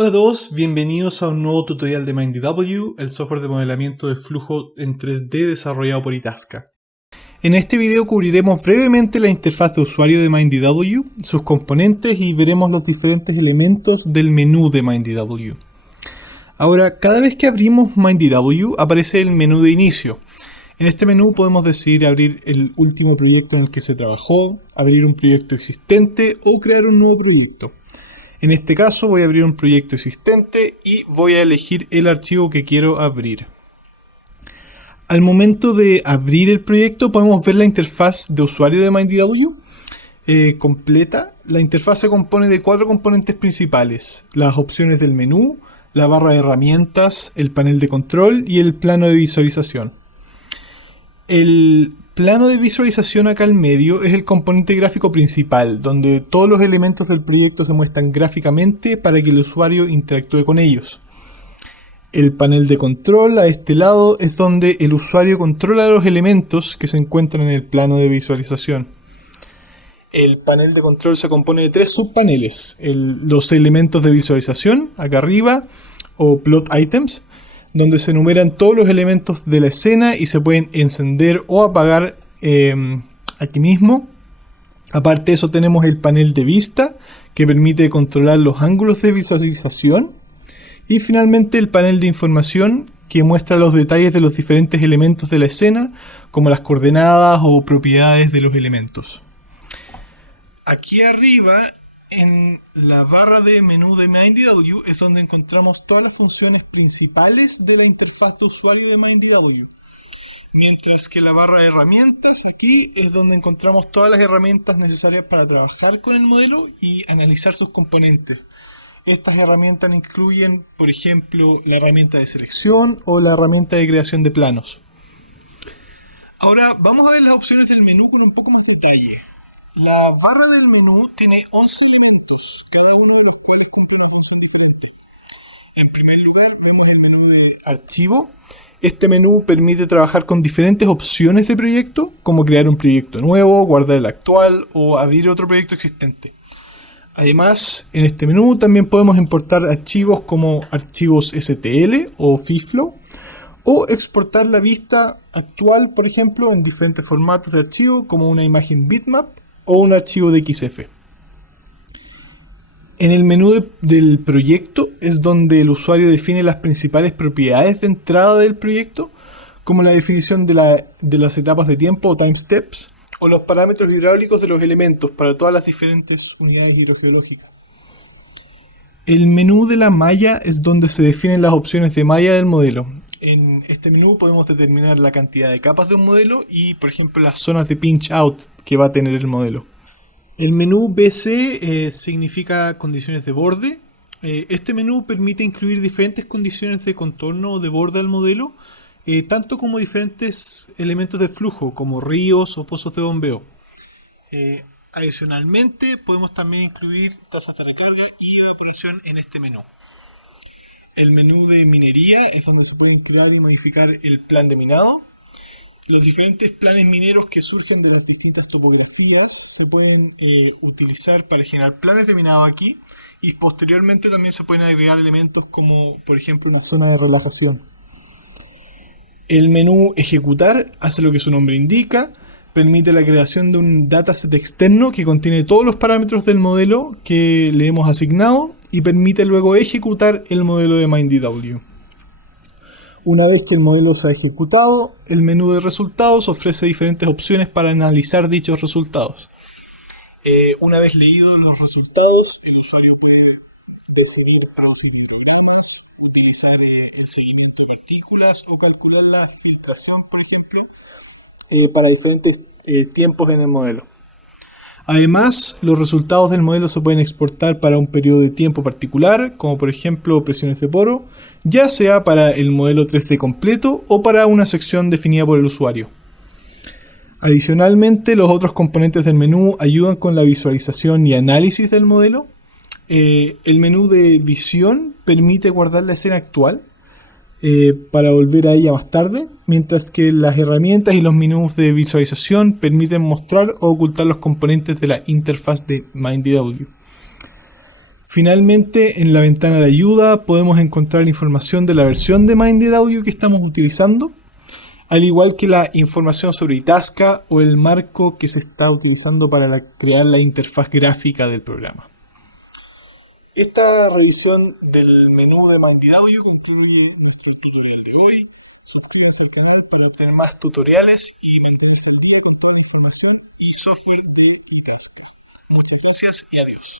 Hola a todos, bienvenidos a un nuevo tutorial de MindDW, el software de modelamiento de flujo en 3D desarrollado por Itasca. En este video cubriremos brevemente la interfaz de usuario de MindDW, sus componentes y veremos los diferentes elementos del menú de MindDW. Ahora, cada vez que abrimos MindDW aparece el menú de inicio. En este menú podemos decidir abrir el último proyecto en el que se trabajó, abrir un proyecto existente o crear un nuevo proyecto. En este caso voy a abrir un proyecto existente y voy a elegir el archivo que quiero abrir. Al momento de abrir el proyecto podemos ver la interfaz de usuario de MindDW completa. La interfaz se compone de 4 componentes principales: las opciones del menú, la barra de herramientas, el panel de control y el plano de visualización. El plano de visualización acá al medio es el componente gráfico principal, donde todos los elementos del proyecto se muestran gráficamente para que el usuario interactúe con ellos. El panel de control a este lado es donde el usuario controla los elementos que se encuentran en el plano de visualización. El panel de control se compone de 3 subpaneles: los elementos de visualización, acá arriba, o plot items, donde se enumeran todos los elementos de la escena y se pueden encender o apagar aquí mismo. Aparte de eso tenemos el panel de vista, que permite controlar los ángulos de visualización. Y finalmente el panel de información, que muestra los detalles de los diferentes elementos de la escena, como las coordenadas o propiedades de los elementos. Aquí arriba, en la barra de menú de MindDW, es donde encontramos todas las funciones principales de la interfaz de usuario de MindDW. Mientras que la barra de herramientas, aquí es donde encontramos todas las herramientas necesarias para trabajar con el modelo y analizar sus componentes. Estas herramientas incluyen, por ejemplo, la herramienta de selección o la herramienta de creación de planos. Ahora vamos a ver las opciones del menú con un poco más de detalle. La barra del menú tiene 11 elementos, cada uno de los cuales cumple una función diferente. En primer lugar, vemos el menú de archivo. Este menú permite trabajar con diferentes opciones de proyecto, como crear un proyecto nuevo, guardar el actual o abrir otro proyecto existente. Además, en este menú también podemos importar archivos como archivos STL o FIFLO, o exportar la vista actual, por ejemplo, en diferentes formatos de archivo, como una imagen bitmap o un archivo de XF. En el menú del proyecto es donde el usuario define las principales propiedades de entrada del proyecto, como la definición de las etapas de tiempo o time steps, o los parámetros hidráulicos de los elementos para todas las diferentes unidades hidrogeológicas. El menú de la malla es donde se definen las opciones de malla del modelo. En este menú podemos determinar la cantidad de capas de un modelo y, por ejemplo, las zonas de pinch out que va a tener el modelo. El menú BC significa condiciones de borde. Este menú permite incluir diferentes condiciones de contorno o de borde al modelo, tanto como diferentes elementos de flujo, como ríos o pozos de bombeo. Adicionalmente, podemos también incluir tasas de recarga y evaporación en este menú. El menú de minería es donde se puede crear y modificar el plan de minado. Los diferentes planes mineros que surgen de las distintas topografías se pueden utilizar para generar planes de minado aquí, y posteriormente también se pueden agregar elementos como, por ejemplo, una zona de relajación. El menú ejecutar hace lo que su nombre indica: permite la creación de un dataset externo que contiene todos los parámetros del modelo que le hemos asignado y permite luego ejecutar el modelo de MindDW. Una vez que el modelo se ha ejecutado, el menú de resultados ofrece diferentes opciones para analizar dichos resultados. Una vez leídos los resultados, el usuario puede decidir utilizar el seguimiento de partículas o calcular la filtración, por ejemplo, para diferentes tiempos en el modelo. Además, los resultados del modelo se pueden exportar para un periodo de tiempo particular, como por ejemplo presiones de poro, ya sea para el modelo 3D completo o para una sección definida por el usuario. Adicionalmente, los otros componentes del menú ayudan con la visualización y análisis del modelo. El menú de visión permite guardar la escena actual para volver a ella más tarde, mientras que las herramientas y los menús de visualización permiten mostrar o ocultar los componentes de la interfaz de MindDW. Finalmente, en la ventana de ayuda podemos encontrar información de la versión de MindedAudio que estamos utilizando, al igual que la información sobre Itasca o el marco que se está utilizando para crear la interfaz gráfica del programa. Esta revisión del menú de MindedAudio concluye el tutorial de hoy. Suscríbanse al canal para obtener más tutoriales y mantenerse al día con toda la información y software de Itasca. Muchas gracias y adiós.